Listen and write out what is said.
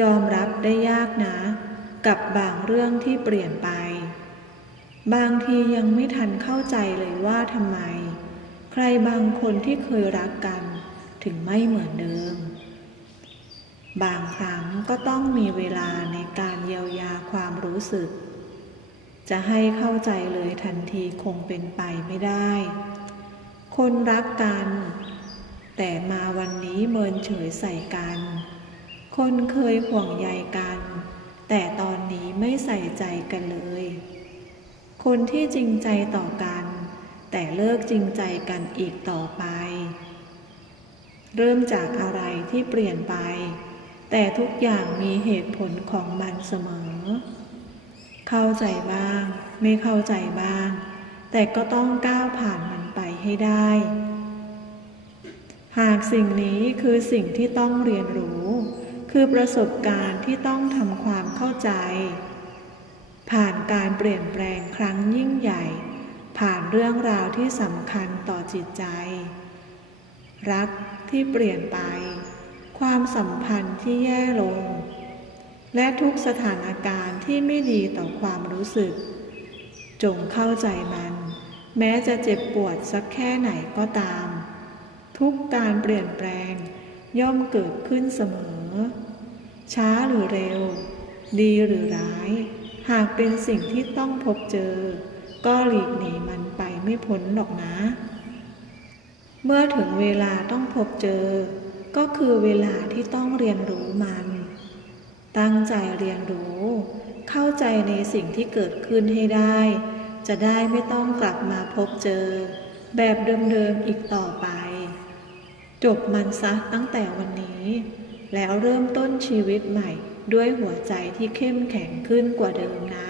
ยอมรับได้ยากนะ กับบางเรื่องที่เปลี่ยนไป บางทียังไม่ทันเข้าใจเลยว่าทำไม ใครบางคนที่เคยรักกัน ถึงไม่เหมือนเดิม บางครั้งก็ต้องมีเวลาในการเยียวยาความรู้สึก จะให้เข้าใจเลยทันทีคงเป็นไปไม่ได้ คนรักกัน แต่มาวันนี้เมินเฉยใส่กัน คนเคยห่วงใยกัน แต่ตอนนี้ไม่ใส่ใจกันเลย คนที่จริงใจต่อกัน แต่เลิกจริงใจกันอีกต่อไป เริ่มจากอะไรที่เปลี่ยนไป แต่ทุกอย่างมีเหตุผลของมันเสมอ เข้าใจบ้าง ไม่เข้าใจบ้าง แต่ก็ต้องก้าวผ่านมันไปให้ได้ หากสิ่งนี้คือสิ่งที่ต้องเรียนรู้ คือประสบการณ์ที่ต้องทำความเข้าใจ ผ่านการเปลี่ยนแปลงครั้งยิ่งใหญ่ ผ่านเรื่องราวที่สำคัญต่อจิตใจ รักที่เปลี่ยนไป ความสัมพันธ์ที่แย่ลง และทุกสถานการณ์ที่ไม่ดีต่อความรู้สึก จงเข้าใจมัน แม้จะเจ็บปวดสักแค่ไหนก็ตาม ทุกการเปลี่ยนแปลงย่อมเกิดขึ้นเสมอ ช้าหรือเร็ว ดีหรือร้าย หากเป็นสิ่งที่ต้องพบเจอ ก็หลีกหนีมันไปไม่พ้นหรอกนะ เมื่อถึงเวลาต้องพบเจอ ก็คือเวลาที่ต้องเรียนรู้มัน ตั้งใจเรียนรู้ เข้าใจในสิ่งที่เกิดขึ้นให้ได้ จะได้ไม่ต้องกลับมาพบเจอ แบบเดิมๆอีกต่อไปจบมันซะตั้งแต่วันนี้ แล้วเริ่มต้นชีวิตใหม่ด้วยหัวใจที่เข้มแข็งขึ้นกว่าเดิมนะ